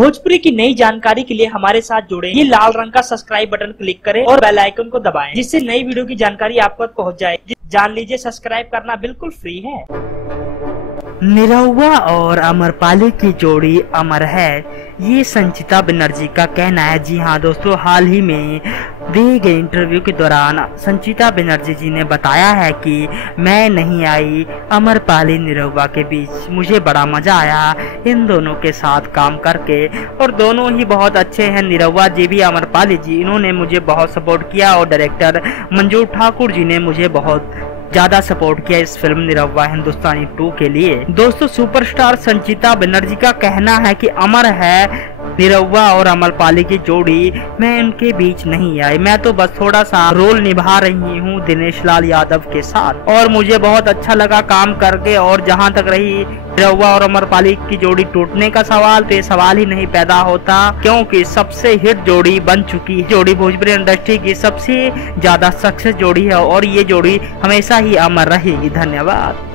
भोजपुरी की नई जानकारी के लिए हमारे साथ जुड़े ये लाल रंग का सब्सक्राइब बटन क्लिक करें और बेल आइकन को दबाएं, जिससे नई वीडियो की जानकारी आप तक पहुंच जाए। जान लीजिए, सब्सक्राइब करना बिल्कुल फ्री है। निरहुआ और अमरपाली की जोड़ी अमर है, ये संचिता बनर्जी का कहना है। जी हाँ दोस्तों, हाल ही में दिए गए इंटरव्यू के दौरान संचिता बनर्जी जी ने बताया है कि मैं नहीं आई अमरपाली निरहुआ के बीच, मुझे बड़ा मजा आया इन दोनों के साथ काम करके और दोनों ही बहुत अच्छे हैं। निरहुआ जी भी अमरपाली जी, इन्होंने मुझे बहुत सपोर्ट किया और डायरेक्टर मंजूर ठाकुर जी ने मुझे बहुत ज्यादा सपोर्ट किया इस फिल्म निरहुआ हिंदुस्तानी 2 के लिए। दोस्तों, सुपरस्टार संचिता बनर्जी का कहना है कि अमर है निरहुआ और अमरपाली की जोड़ी, मैं इनके बीच नहीं आई, मैं तो बस थोड़ा सा रोल निभा रही हूँ दिनेश लाल यादव के साथ और मुझे बहुत अच्छा लगा काम करके। और जहाँ तक रही निरहुआ और अमरपाली की जोड़ी टूटने का सवाल, तो ये सवाल ही नहीं पैदा होता, क्योंकि सबसे हिट जोड़ी बन चुकी है। जोड़ी भोजपुरी इंडस्ट्री की सबसे ज्यादा सक्सेस जोड़ी है और ये जोड़ी हमेशा ही अमर रहेगी। धन्यवाद।